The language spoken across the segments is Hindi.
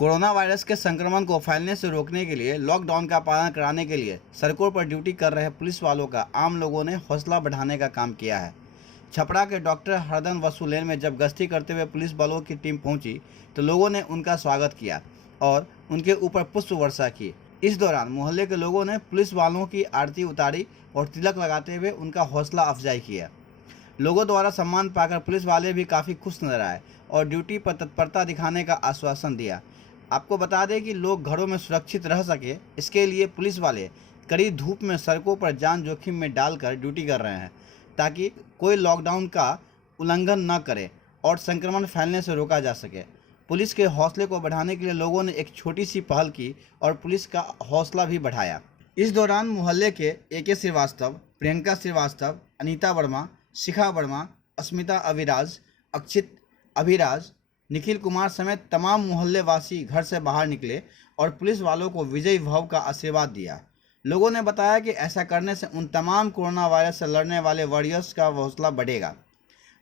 कोरोना वायरस के संक्रमण को फैलने से रोकने के लिए लॉकडाउन का पालन कराने के लिए सड़कों पर ड्यूटी कर रहे पुलिस वालों का आम लोगों ने हौसला बढ़ाने का काम किया है। छपरा के डॉक्टर हरदन वसु लेन में जब गश्ती करते हुए पुलिस बलों की टीम पहुंची तो लोगों ने उनका स्वागत किया और उनके ऊपर पुष्प वर्षा की। इस दौरान मोहल्ले के लोगों ने पुलिस वालों की आरती उतारी और तिलक लगाते हुए उनका हौसला अफजाई किया। लोगों द्वारा सम्मान पाकर पुलिस वाले भी काफ़ी खुश नजर आए और ड्यूटी पर तत्परता दिखाने का आश्वासन दिया। आपको बता दें कि लोग घरों में सुरक्षित रह सके, इसके लिए पुलिस वाले कड़ी धूप में सड़कों पर जान जोखिम में डालकर ड्यूटी कर रहे हैं ताकि कोई लॉकडाउन का उल्लंघन न करे और संक्रमण फैलने से रोका जा सके। पुलिस के हौसले को बढ़ाने के लिए लोगों ने एक छोटी सी पहल की और पुलिस का हौसला भी बढ़ाया। इस दौरान मोहल्ले के AK श्रीवास्तव, प्रियंका श्रीवास्तव, अनीता वर्मा, शिखा वर्मा, अस्मिता अभिराज, अक्षित अभिराज, निखिल कुमार समेत तमाम मोहल्ले वासी घर से बाहर निकले और पुलिस वालों को विजयी भाव का आशीर्वाद दिया। लोगों ने बताया कि ऐसा करने से उन तमाम कोरोना वायरस से लड़ने वाले वॉरियर्स का हौसला बढ़ेगा।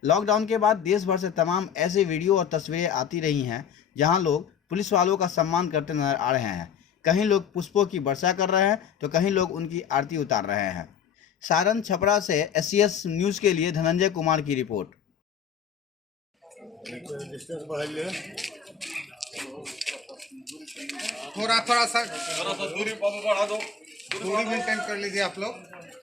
लॉकडाउन के बाद देश भर से तमाम ऐसी वीडियो और तस्वीरें आती रही हैं जहां लोग पुलिस वालों का सम्मान करते नजर आ रहे हैं। कहीं लोग पुष्पों की वर्षा कर रहे हैं तो कहीं लोग उनकी आरती उतार रहे हैं। सारण छपरा से SCS न्यूज़ के लिए धनंजय कुमार की रिपोर्ट। थोड़ा सा दूरी बढ़ा दो, दूरी मेंटेन कर लीजिए आप लोग।